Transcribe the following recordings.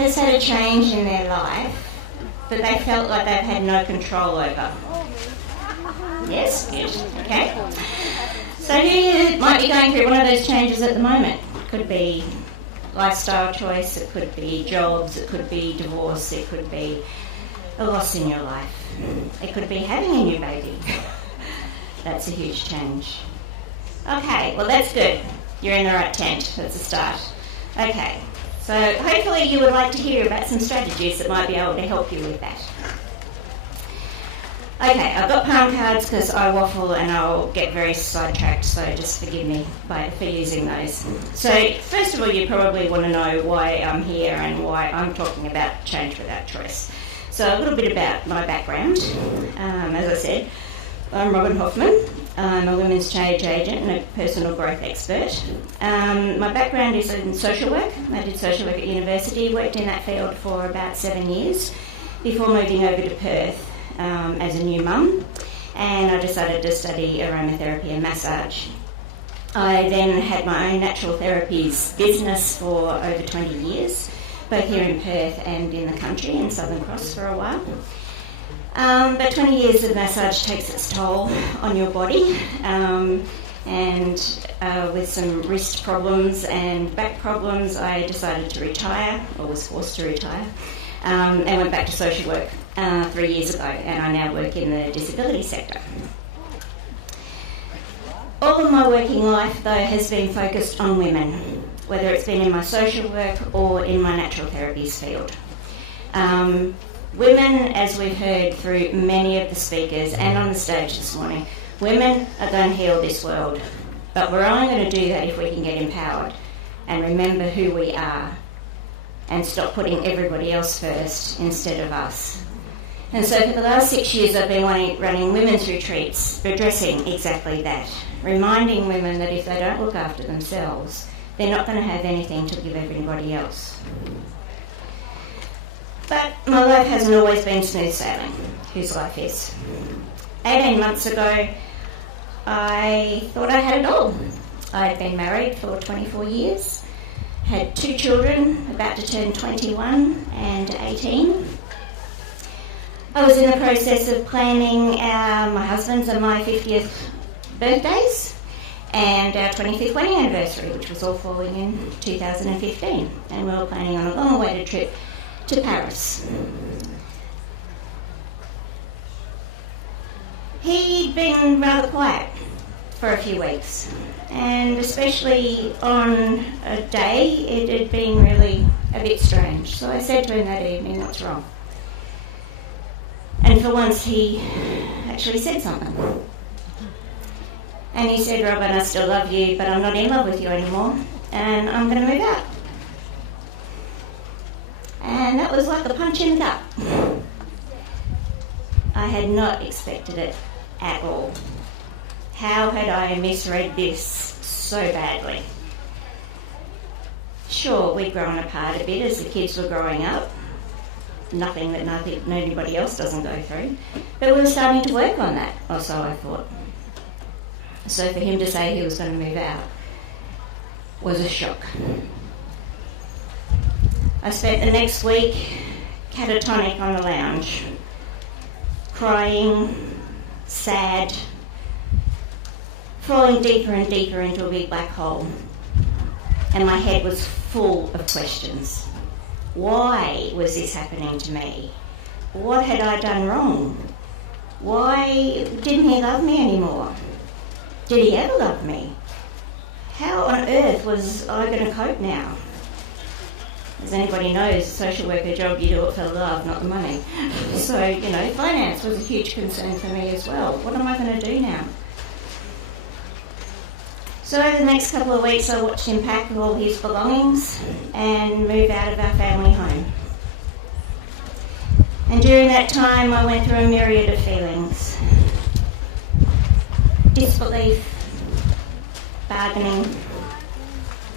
has had a change in their life that they felt like they've had no control over? Yes? Yes. Okay. So you might be going through one of those changes at the moment. It could be lifestyle choice, it could be jobs, it could be divorce, it could be a loss in your life. It could be having a new baby. That's a huge change. Okay, well that's good. You're in the right tent. That's a start. Okay, so hopefully you would like to hear about some strategies that might be able to help you with that. Okay, I've got palm cards because I waffle and I'll get very sidetracked, so just forgive me for using those. So first of all, you probably want to know why I'm here and why I'm talking about change without choice. So a little bit about my background. As I said, I'm 1Robyn Hoffman. I'm a women's change agent and a personal growth expert. My background is in social work. I did social work at university, worked in that field for about 7 years before moving over to Perth as a new mum, and I decided to study aromatherapy and massage. I then had my own natural therapies business for over 20 years, both here in Perth and in the country in Southern Cross for a while. But 20 years of massage takes its toll on your body, and with some wrist problems and back problems, I decided to retire, or was forced to retire, and went back to social work 3 years ago, and I now work in the disability sector. All of my working life, though, has been focused on women, whether it's been in my social work or in my natural therapies field. Women, as we've heard through many of the speakers and on the stage this morning, women are going to heal this world. But we're only going to do that if we can get empowered and remember who we are and stop putting everybody else first instead of us. And so for the last 6 years I've been running women's retreats, addressing exactly that, reminding women that if they don't look after themselves, they're not going to have anything to give everybody else. But my life hasn't always been smooth sailing, whose life is. 18 months ago, I thought I had it all. I'd been married for 24 years, had 2 children, about to turn 21 and 18. I was in the process of planning my husband's and my 50th birthdays and our 25th wedding anniversary, which was all falling in 2015. And we were planning on a long-awaited trip to Paris. He'd been rather quiet for a few weeks, and especially on a day it had been really a bit strange. So I said to him that evening, "What's wrong?" And for once he actually said something. And he said, "Robyn, I still love you, but I'm not in love with you anymore, and I'm going to move out." And that was like a punch in the gut. I had not expected it at all. How had I misread this so badly? Sure, we'd grown apart a bit as the kids were growing up. Nothing that nobody else doesn't go through. But we were starting to work on that, or so I thought. So for him to say he was going to move out was a shock. I spent the next week catatonic on the lounge, crying, sad, falling deeper and deeper into a big black hole. And my head was full of questions. Why was this happening to me? What had I done wrong? Why didn't he love me anymore? Did he ever love me? How on earth was I going to cope now? As anybody knows, a social worker job, you do it for the love, not the money. So, finance was a huge concern for me as well. What am I going to do now? So over the next couple of weeks, I watched him pack all his belongings and move out of our family home. And during that time, I went through a myriad of feelings. Disbelief, bargaining,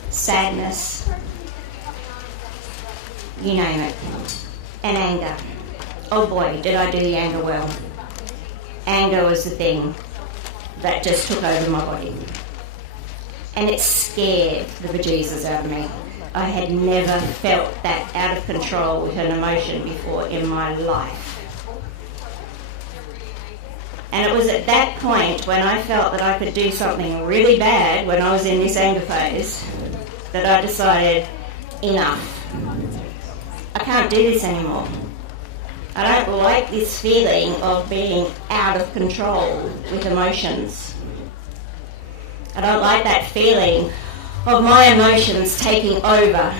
sadness, you name it, and anger. Oh boy, did I do the anger well. Anger was the thing that just took over my body. And it scared the bejesus out of me. I had never felt that out of control with an emotion before in my life. And it was at that point when I felt that I could do something really bad when I was in this anger phase that I decided, enough. I can't do this anymore. I don't like this feeling of being out of control with emotions. I don't like that feeling of my emotions taking over.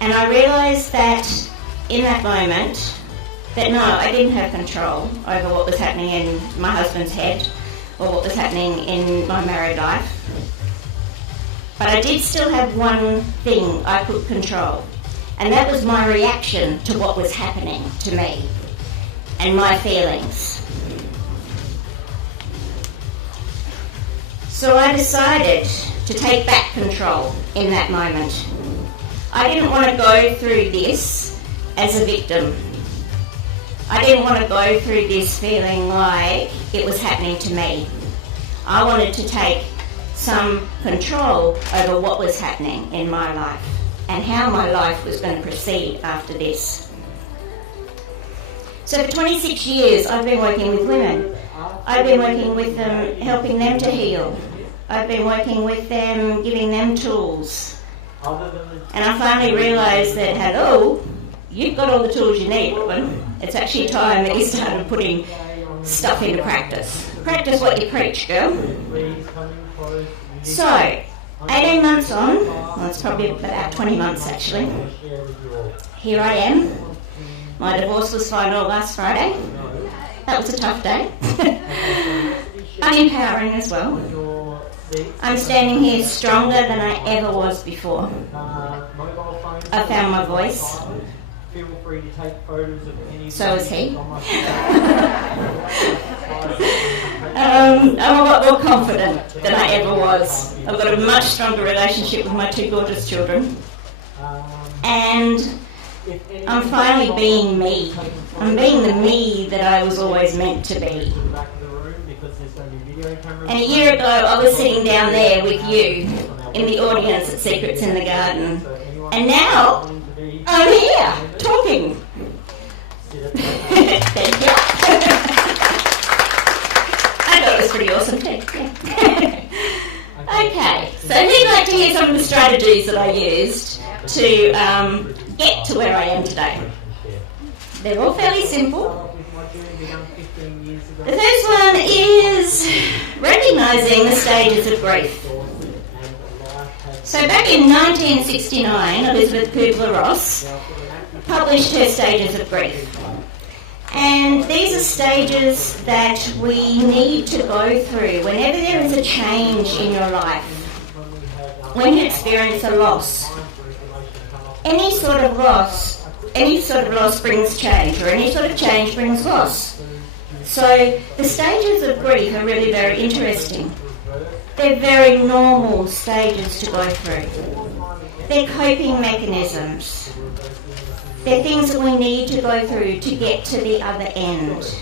And I realised that in that moment, that no, I didn't have control over what was happening in my husband's head or what was happening in my married life. But I did still have one thing I could control, and that was my reaction to what was happening to me and my feelings. So I decided to take back control in that moment. I didn't want to go through this as a victim. I didn't want to go through this feeling like it was happening to me. I wanted to take some control over what was happening in my life and how my life was going to proceed after this. So for 26 years I've been working with women. I've been working with them, helping them to heal. I've been working with them, giving them tools. And I finally realised that, hello, you've got all the tools you need, woman. It's actually time that you started putting stuff into practice. Practice what you preach, girl. So, 18 months on, well, it's probably about 20 months actually, here I am. My divorce was final last Friday. That was a tough day. Unempowering as well. I'm standing here stronger than I ever was before. I found my voice. Feel free to take photos of any. So is he. I'm a lot more confident than I ever was. I've got a much stronger relationship with my two gorgeous children. And I'm finally being me. I'm being the me that I was always meant to be. And a year ago I was sitting down there with you in the audience at Secrets in the Garden. And now I'm here, talking. Thank you. I thought it was pretty awesome too. Yeah. Okay, so who'd like to hear some of the strategies that I used to get to where I am today? They're all fairly simple. The first one is recognising the stages of grief. So back in 1969, Elizabeth Kubler-Ross published her stages of grief. And these are stages that we need to go through whenever there is a change in your life. When you experience a loss, any sort of loss brings change, or any sort of change brings loss. So the stages of grief are really very interesting. They're very normal stages to go through. They're coping mechanisms. They're things that we need to go through to get to the other end.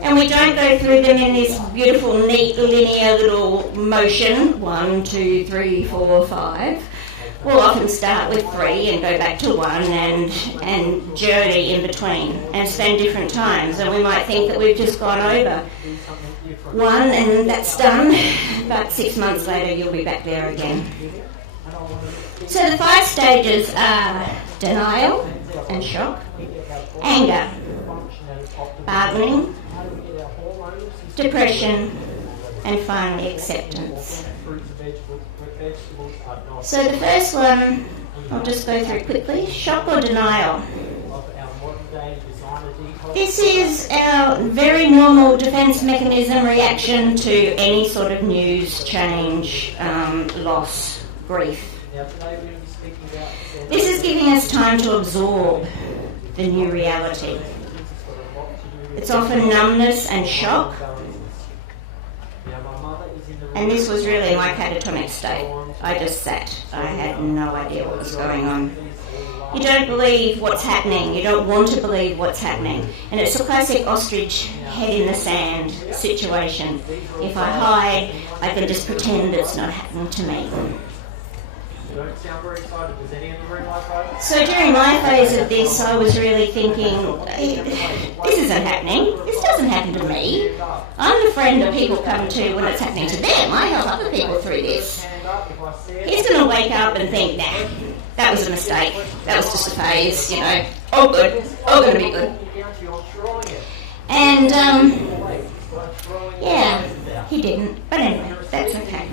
And we don't go through them in this beautiful, neat, linear little motion, 1, 2, 3, 4, 5. We'll often start with 3 and go back to 1 and journey in between and spend different times. And we might think that we've just gone over 1 and that's done, but 6 months later you'll be back there again. So the 5 stages are denial and shock, anger, bargaining, depression, and finally acceptance. So the first one, I'll just go through quickly, shock or denial. This is our very normal defence mechanism reaction to any sort of news, change, loss, grief. This is giving us time to absorb the new reality. It's often numbness and shock. And this was really my catatonic state. I just sat. I had no idea what was going on. You don't believe what's happening. You don't want to believe what's happening. And it's a classic ostrich head in the sand situation. If I hide, I can just pretend it's not happening to me. don't sound very excited. Does any in the room like that? So during my phase of this, I was really thinking, this isn't happening. This doesn't happen to me. I'm the friend that people come to when it's happening to them. I help other people through this. He's going to wake up and think, nah, that was a mistake. That was just a phase, you know. All good. All going to be good. And, yeah, he didn't. But anyway, that's okay.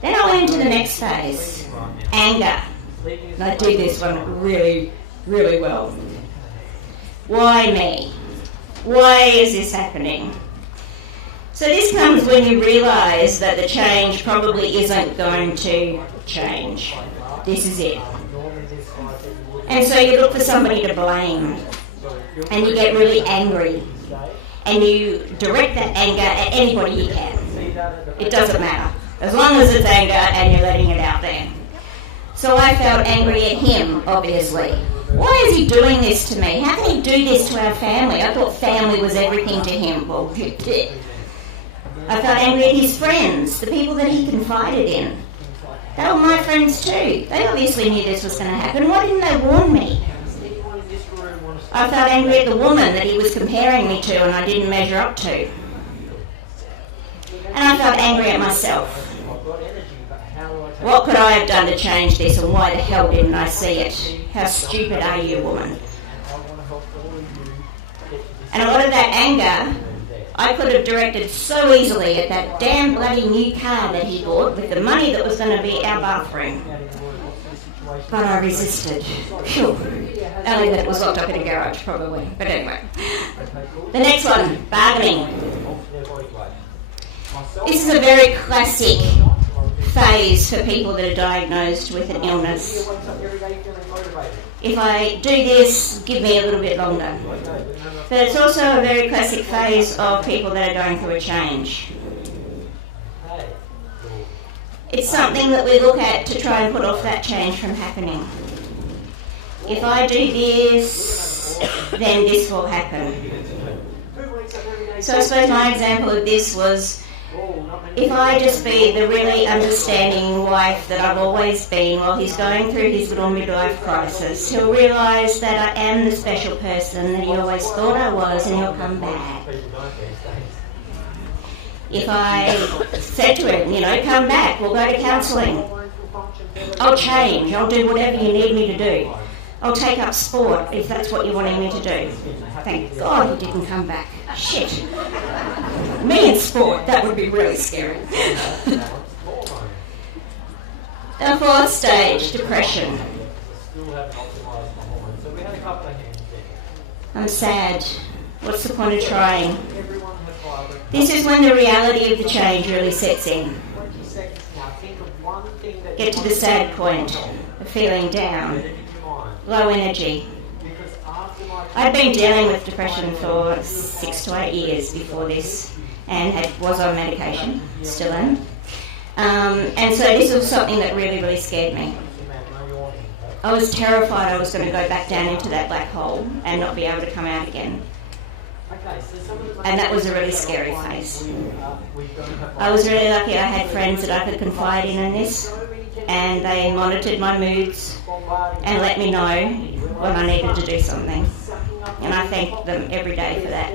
Then I went into the next phase, anger. And I do this one really, really well. Why me? Why is this happening? So this comes when you realise that the change probably isn't going to change. This is it. And so you look for somebody to blame. And you get really angry. And you direct that anger at anybody you can. It doesn't matter. As long as it's anger and you're letting it out there. So I felt angry at him, obviously. Why is he doing this to me? How can he do this to our family? I thought family was everything to him. Well, I felt angry at his friends, the people that he confided in. They were my friends too. They obviously knew this was going to happen. Why didn't they warn me? I felt angry at the woman that he was comparing me to and I didn't measure up to. And I felt angry at myself. What could I have done to change this, and why the hell didn't I see it? How stupid are you, woman? And a lot of that anger I could have directed so easily at that damn bloody new car that he bought with the money that was going to be our bathroom. But I resisted. Phew. Only that it was locked up in a garage, probably. But anyway. The next one, bargaining. This is a very classic phase for people that are diagnosed with an illness. If I do this, give me a little bit longer. But it's also a very classic phase of people that are going through a change. It's something that we look at to try and put off that change from happening. If I do this, then this will happen. So I suppose my example of this was, if I just be the really understanding wife that I've always been while he's going through his little midlife crisis, he'll realise that I am the special person that he always thought I was, and he'll come back. If I said to him, you know, come back, we'll go to counselling. I'll change, I'll do whatever you need me to do. I'll take up sport if that's what you're wanting me to do. Thank God he didn't come back. Shit. Me in sport, that would be really scary. The fourth stage, depression. I'm sad. What's the point of trying? This is when the reality of the change really sets in. Get to the sad point of feeling down, low energy. I'd been dealing with depression for 6 to 8 years before this and was on medication, still am. And so this was something that really, really scared me. I was terrified I was going to go back down into that black hole and not be able to come out again. And that was a really scary phase. I was really lucky I had friends that I could confide in this, and they monitored my moods and let me know when I needed to do something. And I thank them every day for that.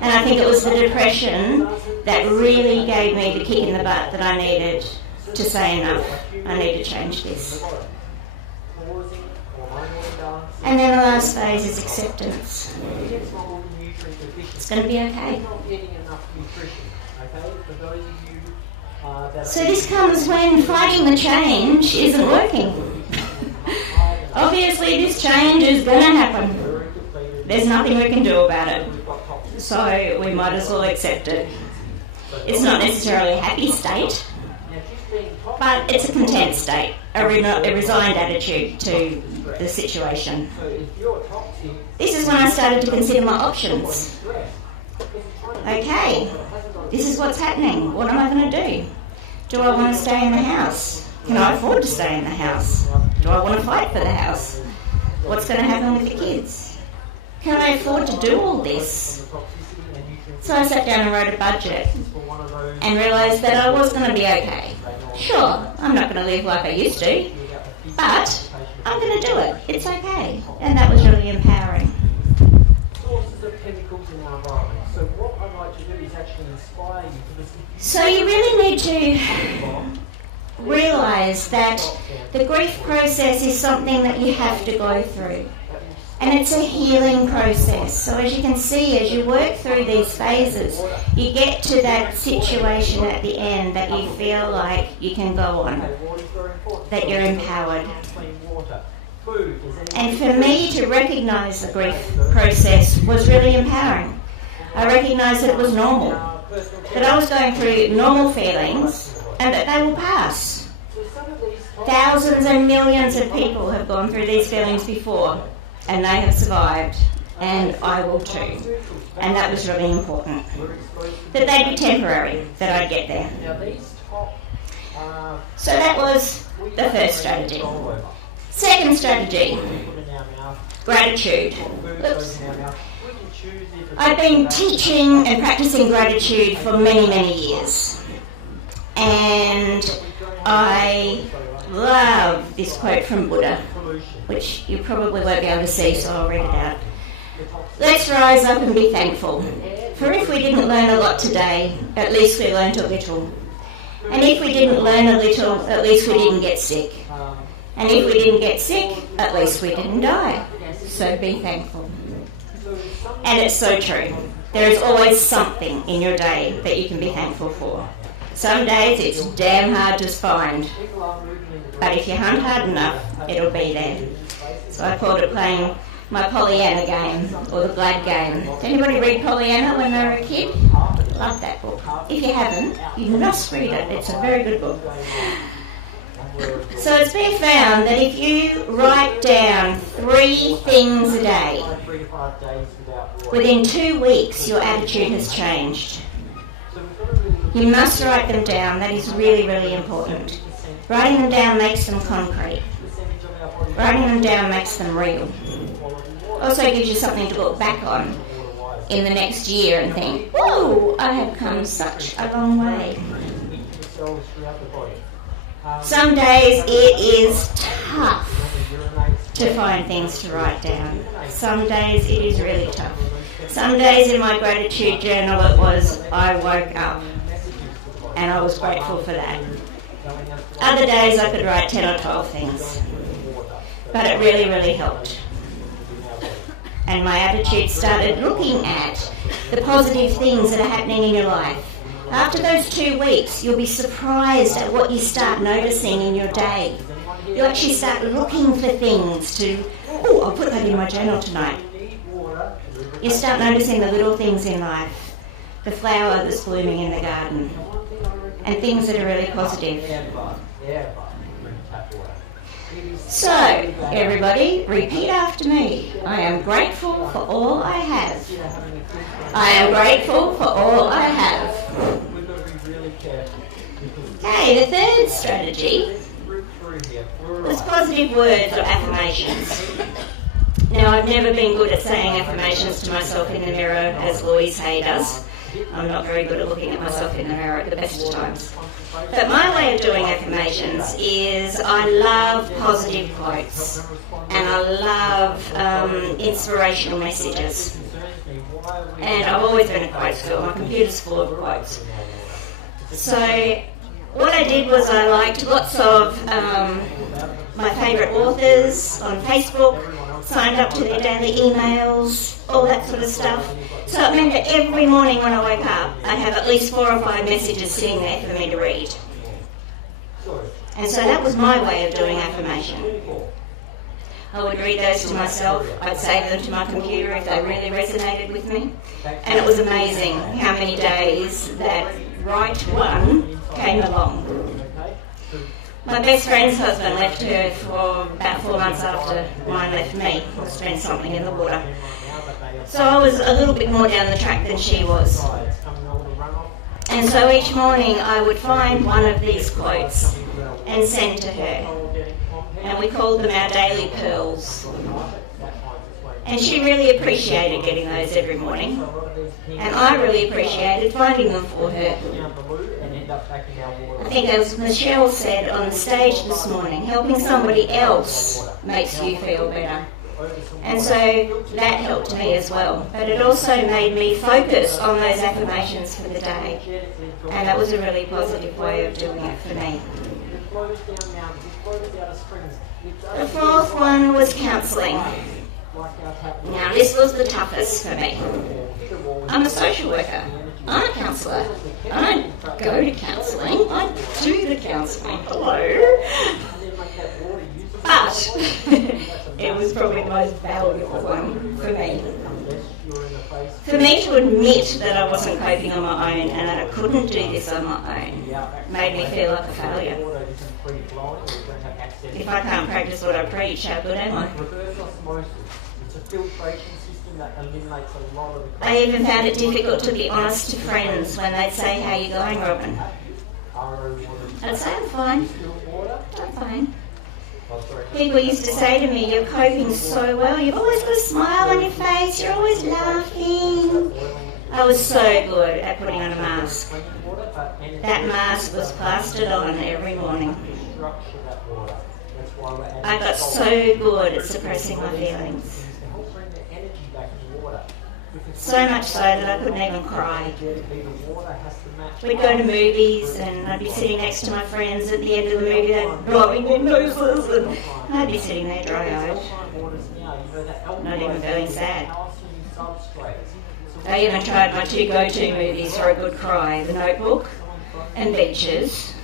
And I think it was the depression that really gave me the kick in the butt that I needed to say enough. I need to change this. And then the last phase is acceptance. It's going to be okay. So this comes when fighting the change isn't working. Obviously this change is going to happen. There's nothing we can do about it. So we might as well accept it. It's not necessarily a happy state, but it's a content state, a resigned attitude to the situation. This is when I started to consider my options. Okay, this is what's happening. What am I going to do? Do I want to stay in the house? Can I afford to stay in the house? Do I want to fight for the house? What's going to happen with the kids? Can I afford to do all this? So I sat down and wrote a budget and realised that I was going to be okay. Sure, I'm not going to live like I used to, but I'm going to do it. It's okay. And that was really empowering. Sources of chemicals in our environment. So what I'd like to do is actually inspire you to listen. So you really need to realise that the grief process is something that you have to go through. And it's a healing process. So as you can see, as you work through these phases, you get to that situation at the end that you feel like you can go on, that you're empowered. And for me to recognise the grief process was really empowering. I recognised that it was normal, that I was going through normal feelings and that they will pass. Thousands and millions of people have gone through these feelings before and they have survived, and I will too. And that was really important. That they'd be temporary, that I'd get there. So that was the first strategy. Second strategy, gratitude. Oops. I've been teaching and practicing gratitude for many, many years. And I love this quote from Buddha, which you probably won't be able to see, so I'll read it out. Let's rise up and be thankful. For if we didn't learn a lot today, at least we learnt a little. And if we didn't learn a little, at least we didn't get sick. And if we didn't get sick, at least we didn't die. So be thankful. And it's so true. There is always something in your day that you can be thankful for. Some days it's damn hard to find. But if you hunt hard enough, it'll be there. So I called it playing my Pollyanna game, or the Glad game. Did anybody read Pollyanna when they were a kid? Love that book. If you haven't, you must read it. It's a very good book. So it's been found that if you write down 3 things a day, within 2 weeks your attitude has changed. You must write them down. That is really, really important. Writing them down makes them concrete. Writing them down makes them real. Also gives you something to look back on in the next year and think, whoa, I have come such a long way. Some days it is tough to find things to write down. Some days it is really tough. Some days in my gratitude journal it was, I woke up and I was grateful for that. Other days I could write 10 or 12 things. But it really, really helped. And my attitude started looking at the positive things that are happening in your life. After those 2 weeks, you'll be surprised at what you start noticing in your day. You actually start looking for things to, oh, I'll put that in my journal tonight. You start noticing the little things in life, the flower that's blooming in the garden, and things that are really positive. So, everybody, repeat after me. I am grateful for all I have. I am grateful for all I have. Okay, the third strategy was positive words or affirmations. Now, I've never been good at saying affirmations to myself in the mirror, as Louise Hay does. I'm not very good at looking at myself in the mirror at the best of times. But my way of doing affirmations is I love positive quotes and I love inspirational messages. And I've always been a quotes girl. My computer's full of quotes. So what I did was I liked lots of my favourite authors on Facebook, signed up to their daily emails, all that sort of stuff. So it meant that every morning when I woke up, I'd have at least 4 or 5 messages sitting there for me to read. And so that was my way of doing affirmation. I would read those to myself, I'd save them to my computer if they really resonated with me. And it was amazing how many days that right one came along. My best friend's husband left her for about 4 months after mine left me. There's been something in the water. So I was a little bit more down the track than she was. And so each morning I would find one of these quotes and send to her. And we called them our daily pearls. And she really appreciated getting those every morning. And I really appreciated finding them for her. I think as Michelle said on the stage this morning, helping somebody else makes you feel better. And so that helped me as well. But it also made me focus on those affirmations for the day. And that was a really positive way of doing it for me. The fourth one was counselling. Now this was the toughest for me. I'm a social worker. I'm a counsellor. I don't go to counselling. I do the counselling. Hello. But it was probably the most valuable one for me. For me to admit that I wasn't coping on my own and that I couldn't do this on my own made me feel like a failure. If I can't practice what I preach, how good am I? I even found it difficult to be honest to friends when they'd say, "How are you going, Robyn?" I'd say, "I'm fine. I'm fine." People used to say to me, "You're coping so well. You've always got a smile on your face. You're always laughing." I was so good at putting on a mask. That mask was plastered on every morning. I got so good at suppressing my feelings. So much so that I couldn't even cry. We'd go to movies and I'd be sitting next to my friends at the end of the movie, they'd blowing their noses, and I'd be sitting there dry-eyed, not even feeling sad. I even tried my two go-to movies for a good cry, The Notebook and Beaches.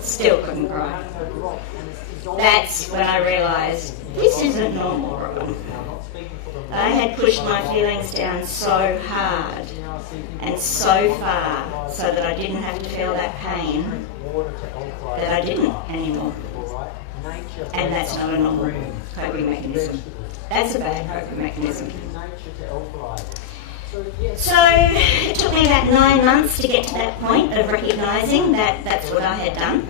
Still couldn't cry. That's when I realised this isn't normal, Robyn. I had pushed my feelings down so hard and so far so that I didn't have to feel that pain, that I didn't anymore. And that's not a normal coping mechanism. That's a bad coping mechanism. So it took me about 9 months to get to that point of recognising that that's what I had done.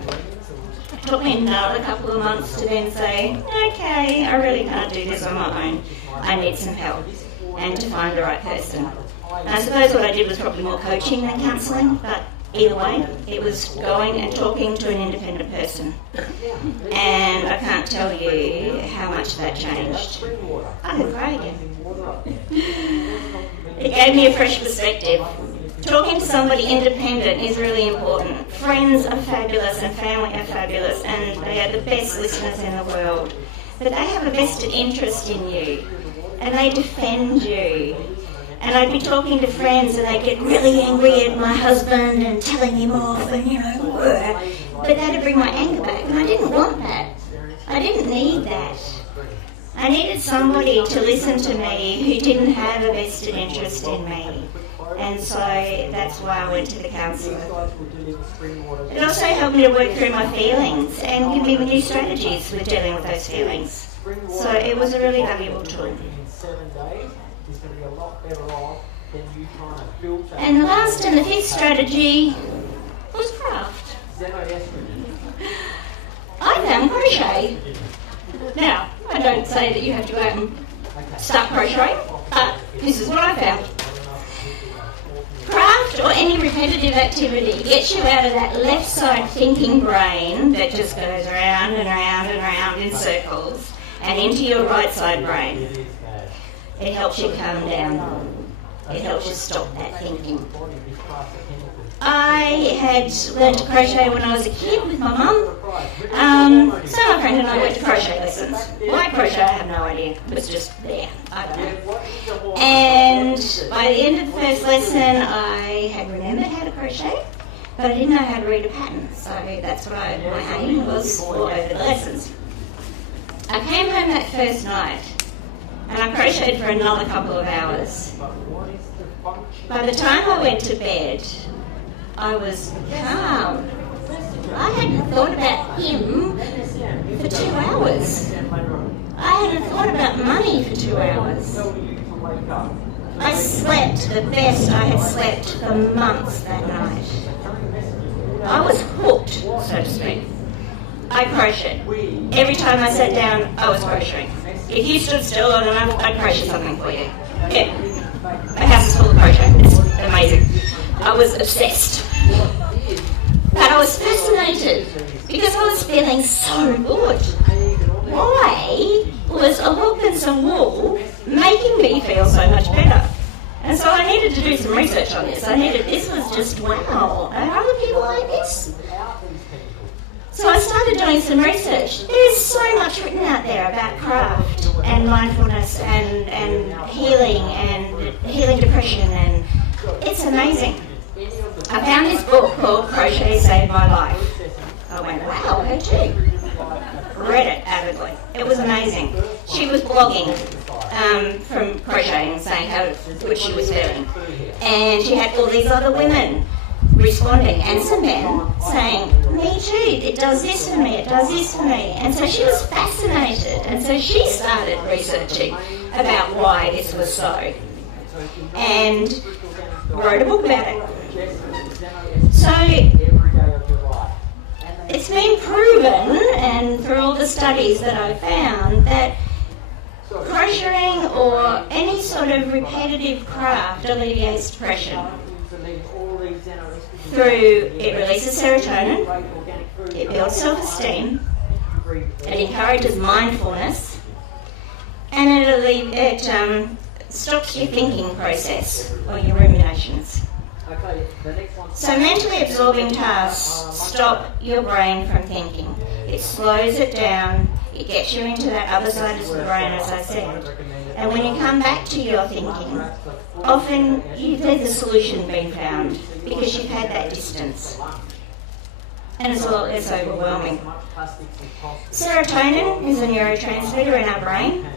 It took me another couple of months to then say, okay, I really can't do this on my own. I need some help, and to find the right person. And I suppose what I did was probably more coaching than counselling, but either way, it was going and talking to an independent person. And I can't tell you how much that changed. I can cry again. It gave me a fresh perspective. Talking to somebody independent is really important. Friends are fabulous and family are fabulous, and they are the best listeners in the world. But they have a vested interest in you, and they defend you. And I'd be talking to friends and they'd get really angry at my husband and telling him off and, but that'd bring my anger back, and I didn't want that. I didn't need that. I needed somebody to listen to me who didn't have a vested interest in me. And so that's why I went to the counsellor. It also helped me to work through my feelings and give me new strategies with dealing with those feelings. So it was a really valuable tool. And the last and the fifth strategy was craft. I found crochet. Now, I don't say that you have to go out and start crocheting, but this is what I found. Craft or any repetitive activity gets you out of that left side thinking brain that just goes around and around and around in circles and into your right side brain. It helps you calm down. It helps you stop that thinking. I had learned to crochet when I was a kid with my mum. So my friend and I went to crochet lessons. Why crochet, I have no idea. It was just there. I don't know. And by the end of the first lesson, I had remembered how to crochet, but I didn't know how to read a pattern. So that's what my aim was all over the lessons. I came home that first night, and I crocheted for another couple of hours. By the time I went to bed, I was calm. I hadn't thought about him for 2 hours. I hadn't thought about money for 2 hours. I slept the best I had slept for months that night. I was hooked, so to speak. I crocheted. Every time I sat down, I was crocheting. If you stood still long enough, I'd crochet something for you. Yeah. My house is full of crochet. It's amazing. I was obsessed. But I was fascinated because I was feeling so good. Why was a hook and some wool making me feel so much better? And so I needed to do some research on this. This was just, wow, are other people like this? So I started doing some research. There's so much written out there about craft and mindfulness and healing depression, and it's amazing. I found this book called Crochet Saved My Life. I went, wow, her too. Read it avidly. It was amazing. She was blogging from crocheting, saying how good she was feeling. And she had all these other women responding, and some men saying, me too, it does this for me, it does this for me. And so she was fascinated, and so she started researching about why this was so, and wrote a book about it. So it's been proven, and through all the studies that I've found, that crocheting or any sort of repetitive craft alleviates depression. It releases serotonin, it builds self-esteem, it encourages mindfulness, and it stops your thinking process or your ruminations. So mentally absorbing tasks stop your brain from thinking. It slows it down, it gets you into that other side of the brain, as I said. And when you come back to your thinking, often there's a solution being found because you've had that distance. And it's overwhelming. Serotonin is a neurotransmitter in our brain,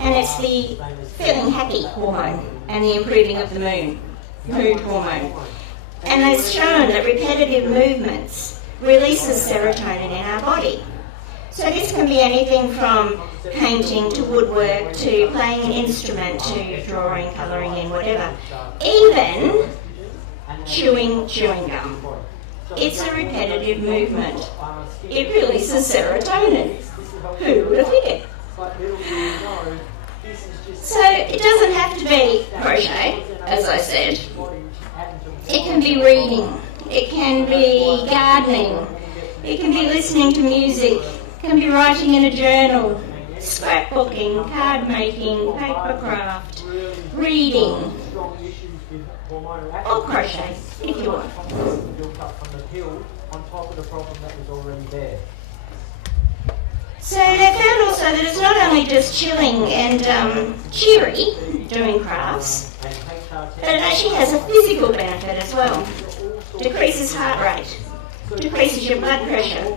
and it's the feeling happy hormone and the improving of the mood hormone. And they've shown that repetitive movements releases serotonin in our body. So this can be anything from painting to woodwork to playing an instrument to drawing, colouring in, whatever. Even chewing gum. It's a repetitive movement. It releases serotonin. Who would have figured? So it doesn't have to be crochet, as I said. It can be reading. It can be gardening. It can be listening to music. It can be writing in a journal, scrapbooking, card making, paper craft, reading, or crochet, if you want. So they found also that it's not only just chilling and cheery doing crafts, but it actually has a physical benefit as well. Decreases heart rate, decreases your blood pressure,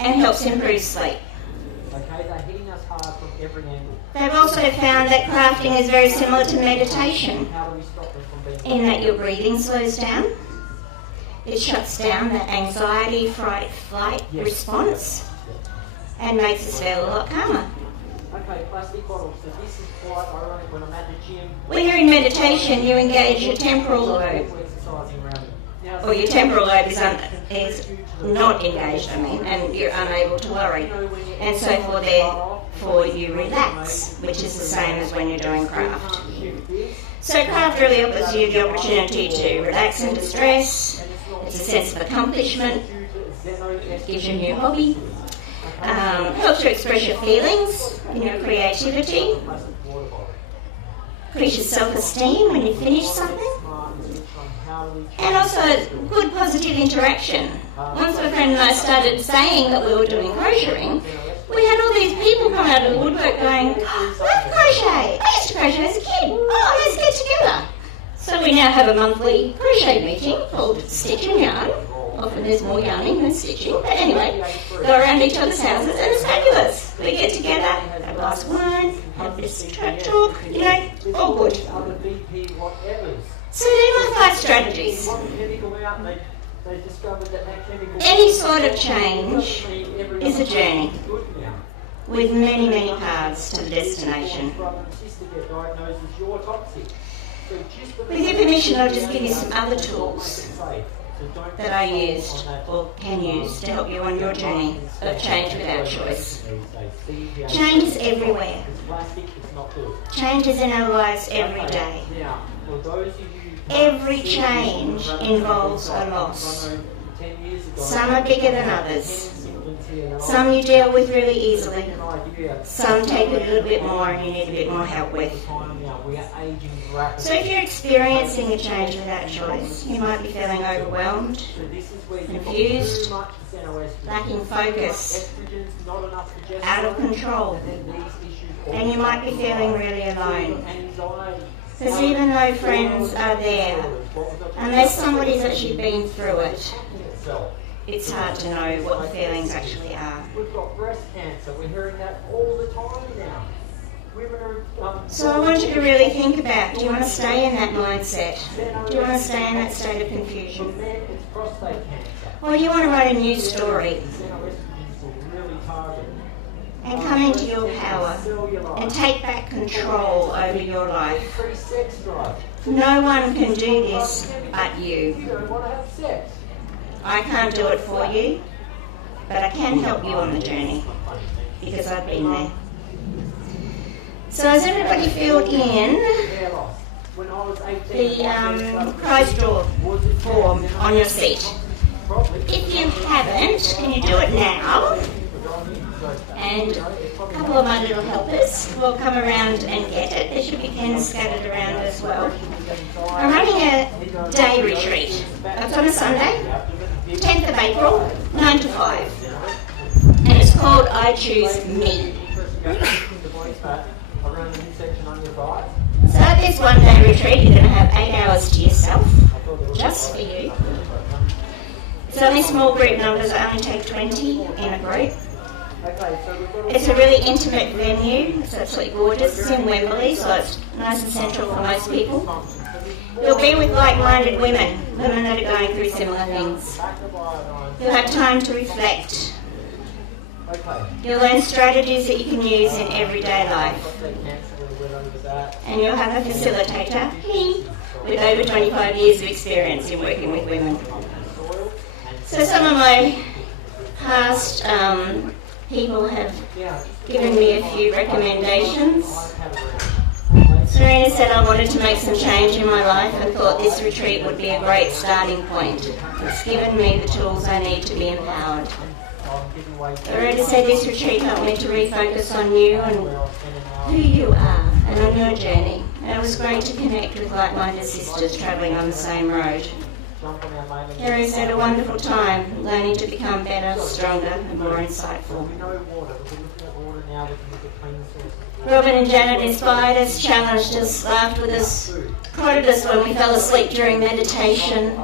and helps improve sleep. They've also found that crafting is very similar to meditation, in that your breathing slows down. It shuts down that anxiety, fright, flight response, and makes us feel a lot calmer. When you're in meditation, you engage your temporal lobe, or your temporal lobe is not engaged, and you're unable to worry. And so therefore you relax, which is the same as when you're doing craft. So craft really offers you the opportunity to relax and distress. It's a sense of accomplishment. It gives you a new hobby. Helps you express your feelings and your creativity. Increases self-esteem when you finish something. And also good positive interaction. Once my friend and I started saying that we were doing crocheting, we had all these people come out of the woodwork going, oh, I love crochet. I used to crochet as a kid. Oh, let's get together. So we now have a monthly crochet meeting called Stitch and Yarn. Often there's more yarning than stitching. But anyway, go around each other's houses and it's fabulous. We get together, have a glass of wine, have this talk, all good. So they're my 5 strategies. Any sort of change is a journey with many, many paths to the destination. With your permission, I'll just give you some other tools that I used or can use to help you on your journey of change without choice. Change is everywhere. Change is in our lives every day. Every change involves a loss. Some are bigger than others. Some you deal with really easily. Some take a little bit more and you need a bit more help with. So if you're experiencing a change without choice, you might be feeling overwhelmed, confused, lacking focus, out of control, and you might be feeling really alone. Because even though friends are there, unless somebody's actually been through it, it's hard to know what the feelings actually are. We've got breast cancer. We're hearing that all the time now. Women are, so I want you to really think about, do you want to stay in that mindset? Do you want to stay in that state of confusion? For men, it's prostate cancer. Or you want to write a new story and come into your power and take back control over your life. No one can do this but you. You don't want to have sex. I can't do it for you, but I can help you on the journey because I've been there. So has everybody filled in the prize draw form on your seat? If you haven't, can you do it now? And a couple of my little helpers will come around and get it. There should be pens scattered around as well. I'm running a day retreat. It's on a Sunday, 10th of April, 9 to 5. And it's called I Choose Me. So at this one day retreat, you're going to have 8 hours to yourself, just for you. It's only small group numbers, I only take 20 in a group. It's a really intimate venue, it's absolutely gorgeous. It's in Wembley, so it's nice and central for most people. You'll be with like-minded women that are going through similar things. You'll have time to reflect. You'll learn strategies that you can use in everyday life. And you'll have a facilitator, me, with over 25 years of experience in working with women. So some of my past people have given me a few recommendations. Serena said I wanted to make some change in my life and thought this retreat would be a great starting point. It's given me the tools I need to be empowered. Loretta said this retreat helped me to refocus on you and who you are and on your journey. And it was great to connect with like-minded sisters travelling on the same road. Harry said a wonderful time learning to become better, stronger and more insightful. Robyn and Janet inspired us, challenged us, laughed with us, quoted us when we fell asleep during meditation,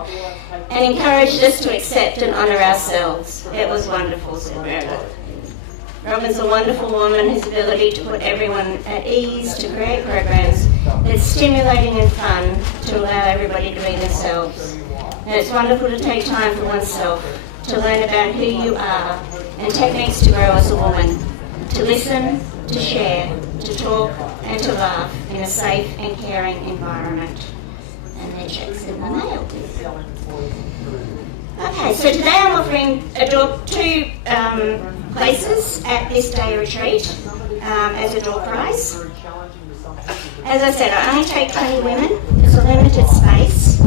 and encouraged us to accept and honour ourselves. It was wonderful, said Meredith. Robyn's a wonderful woman whose ability to put everyone at ease, to create programs that's stimulating and fun, to allow everybody to be themselves. And it's wonderful to take time for oneself, to learn about who you are, and techniques to grow as a woman, to listen, to share, to talk, and to laugh in a safe and caring environment. And their check's in the mail. Okay, so today I'm offering two places at this day retreat as a door prize. As I said, I only take 20 women. It's a limited space.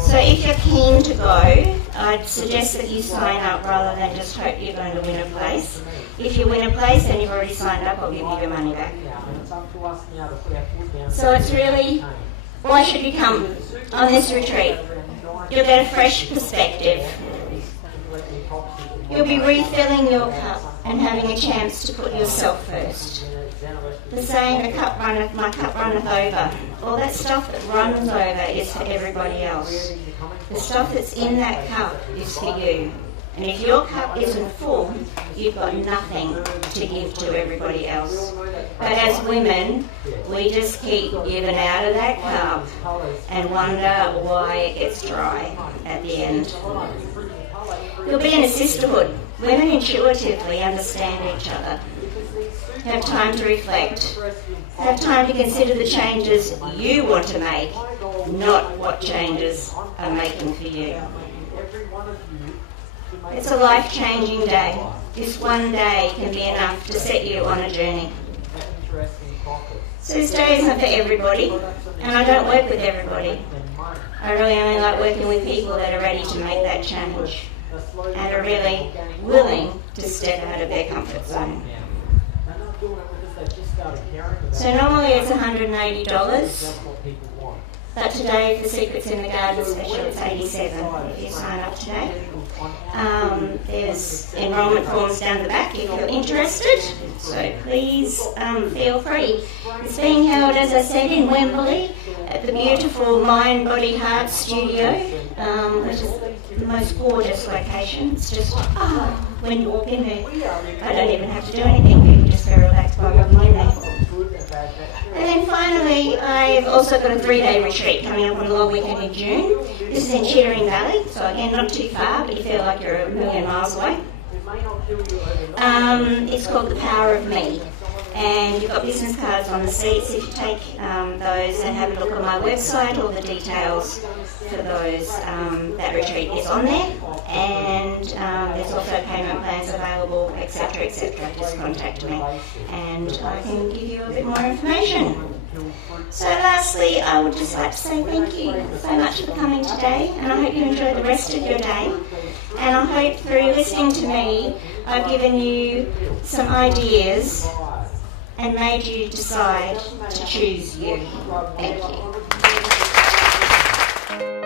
So if you're keen to go, I'd suggest that you sign up rather than just hope you're going to win a place. If you win a place and you've already signed up, I'll give you your money back. So it's really, why should you come on this retreat? You'll get a fresh perspective. You'll be refilling your cup and having a chance to put yourself first. The saying, my cup runneth over. All that stuff that runs over is for everybody else. The stuff that's in that cup is for you. And if your cup isn't full, you've got nothing to give to everybody else. But as women, we just keep giving out of that cup and wonder why it gets dry at the end. You'll be in a sisterhood. Women intuitively understand each other. Have time to reflect. Have time to consider the changes you want to make, not what changes are making for you. every one of you to make It's a life-changing day. This one day can be enough to set you on a journey. interesting profits. So this day isn't for everybody, and I don't work with everybody. I really only like working with people that are ready to make that change and are really willing to step out of their comfort zone. They're not doing it because they just started caring about So normally it's $180, that's what people want. but today for Secrets in the Garden special it's $87 if you sign up today. There's enrolment forms down the back if you're interested, so please feel free. It's being held, as I said, in Wembley at the beautiful Mind, Body, Heart Studio, which is the most gorgeous location. It's just, when you walk in there, I don't even have to do anything, people just go relaxed while I'm in there. And then finally, I've also got a 3-day retreat coming up on the long weekend in June. This is in Chittering Valley, so again, not too far, but you feel like you're a million miles away. It's called The Power of Me. And you've got business cards on the seats. If you take those and have a look on my website, all the details for those, that retreat is on there. And there's also payment plans available, etc., etc. Just contact me and I can give you a bit more information. So lastly, I would just like to say thank you so much for coming today, and I hope you enjoy the rest of your day. And I hope through listening to me, I've given you some ideas and made you decide to choose you. Thank you.